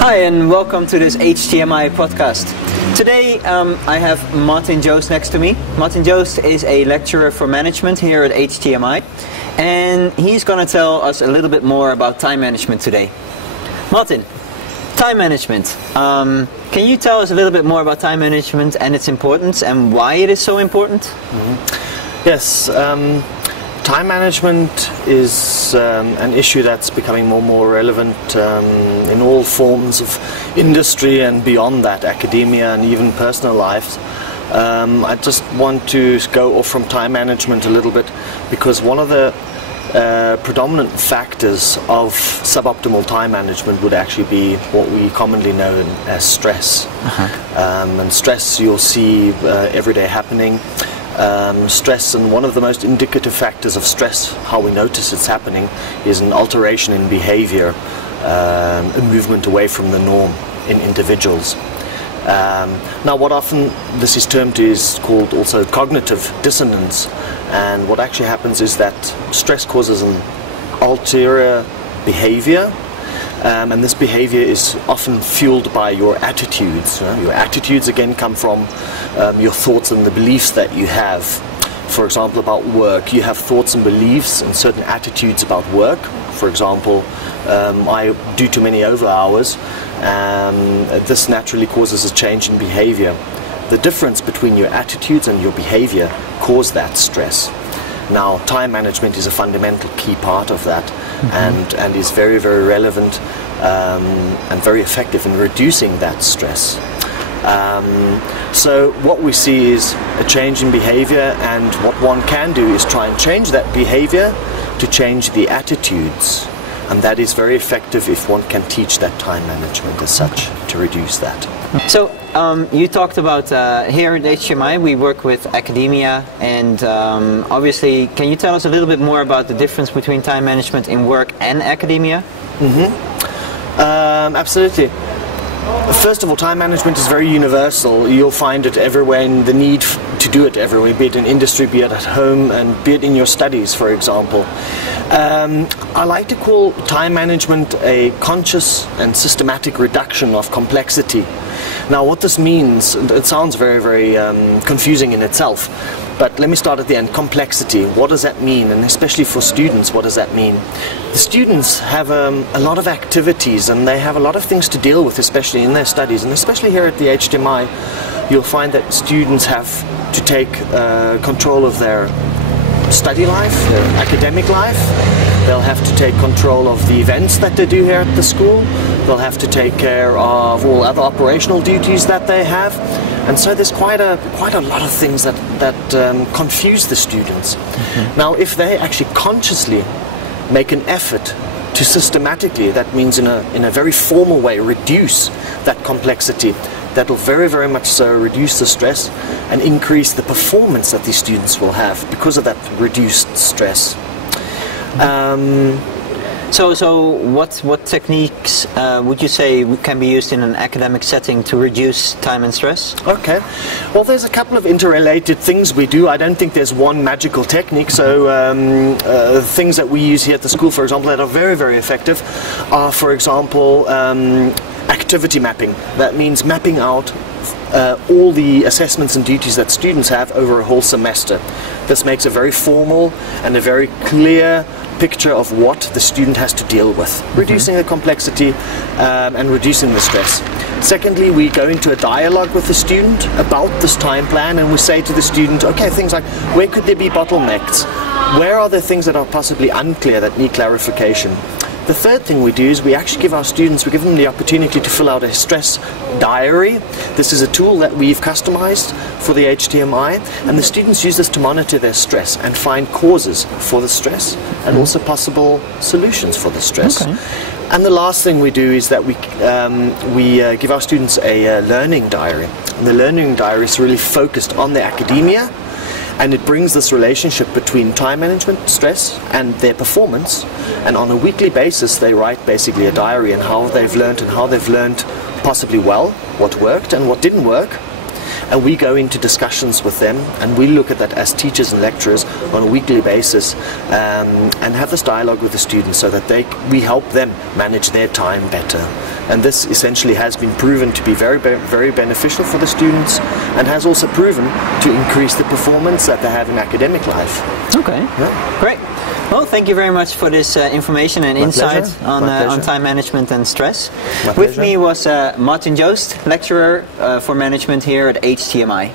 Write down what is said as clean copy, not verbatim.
Hi and welcome to this HTMi podcast. Today I have Martin Jost next to me. Martin Jost is a lecturer for management here at HTMi, and he's going to tell us a little bit more about time management today. Martin, time management. Can you tell us a little bit more about time management and its importance and why it is so important? Yes. Time management is an issue that's becoming more and more relevant in all forms of industry and beyond that, academia and even personal lives. I just want to go off from time management a little bit because one of the predominant factors of suboptimal time management would actually be what we commonly know as stress. And stress you'll see every day happening. Stress, and one of the most indicative factors of stress, how we notice it's happening, is an alteration in behavior, a movement away from the norm in individuals. Now what often this is termed is called also cognitive dissonance, and what actually happens is that stress causes an ulterior behavior, and this behavior is often fueled by your attitudes. Your attitudes again come from your thoughts and the beliefs that you have. For example, about work, you have thoughts and beliefs and certain attitudes about work. For example, I do too many overhours, this naturally causes a change in behavior. The difference between your attitudes and your behavior cause that stress. Now, time management is a fundamental key part of that, and is very, very relevant and very effective in reducing that stress. So what we see is a change in behavior, and what one can do is try and change that behavior to change the attitudes, and that is very effective if one can teach that time management as such to reduce that. So you talked about here at HTMi we work with academia, and obviously can you tell us a little bit more about the difference between time management in work and academia? Absolutely. First of all, time management is very universal. You'll find it everywhere, in the need to do it everywhere, be it in industry, be it at home, and be it in your studies, for example. I like to call time management a conscious and systematic reduction of complexity. Now what this means, it sounds very, very confusing in itself, but let me start at the end. Complexity, what does that mean? And especially for students, what does that mean? The students have a lot of activities, and they have a lot of things to deal with, especially in their studies, and especially here at the HTMi, you'll find that students have to take control of their study life, their academic life. They'll have to take control of the events that they do here at the school. They'll have to take care of all other operational duties that they have. And so there's quite a lot of things that confuse the students. Now, if they actually consciously make an effort to systematically, that means in a very formal way, reduce that complexity, that will very, very much so reduce the stress and increase the performance that these students will have because of that reduced stress. So what techniques would you say can be used in an academic setting to reduce time and stress? Okay, well, there's a couple of interrelated things we do. I don't think there's one magical technique. So things that we use here at the school, for example, that are very, very effective are, for example, activity mapping. That means mapping out all the assessments and duties that students have over a whole semester. This makes a very formal and a very clear picture of what the student has to deal with, reducing the complexity and reducing the stress. Secondly, we go into a dialogue with the student about this time plan, and we say to the student, okay, things like, where could there be bottlenecks? Where are there things that are possibly unclear that need clarification? The third thing we do is we actually give our students, we give them the opportunity to fill out a stress diary. This is a tool that we've customized for the HTMi, and the students use this to monitor their stress and find causes for the stress and also possible solutions for the stress. Okay. And the last thing we do is that we give our students a learning diary. And the learning diary is really focused on their academia, and it brings this relationship between time management, stress, and their performance. And on a weekly basis, they write basically a diary on how they've learned possibly well, what worked and what didn't work. And we go into discussions with them, and we look at that as teachers and lecturers on a weekly basis, and have this dialogue with the students so that we help them manage their time better. And this essentially has been proven to be very beneficial for the students, and has also proven to increase the performance that they have in academic life. Okay, great. Well, thank you very much for this information and insight on time management and stress. With me was Martin Jost, lecturer for management here at HTMi.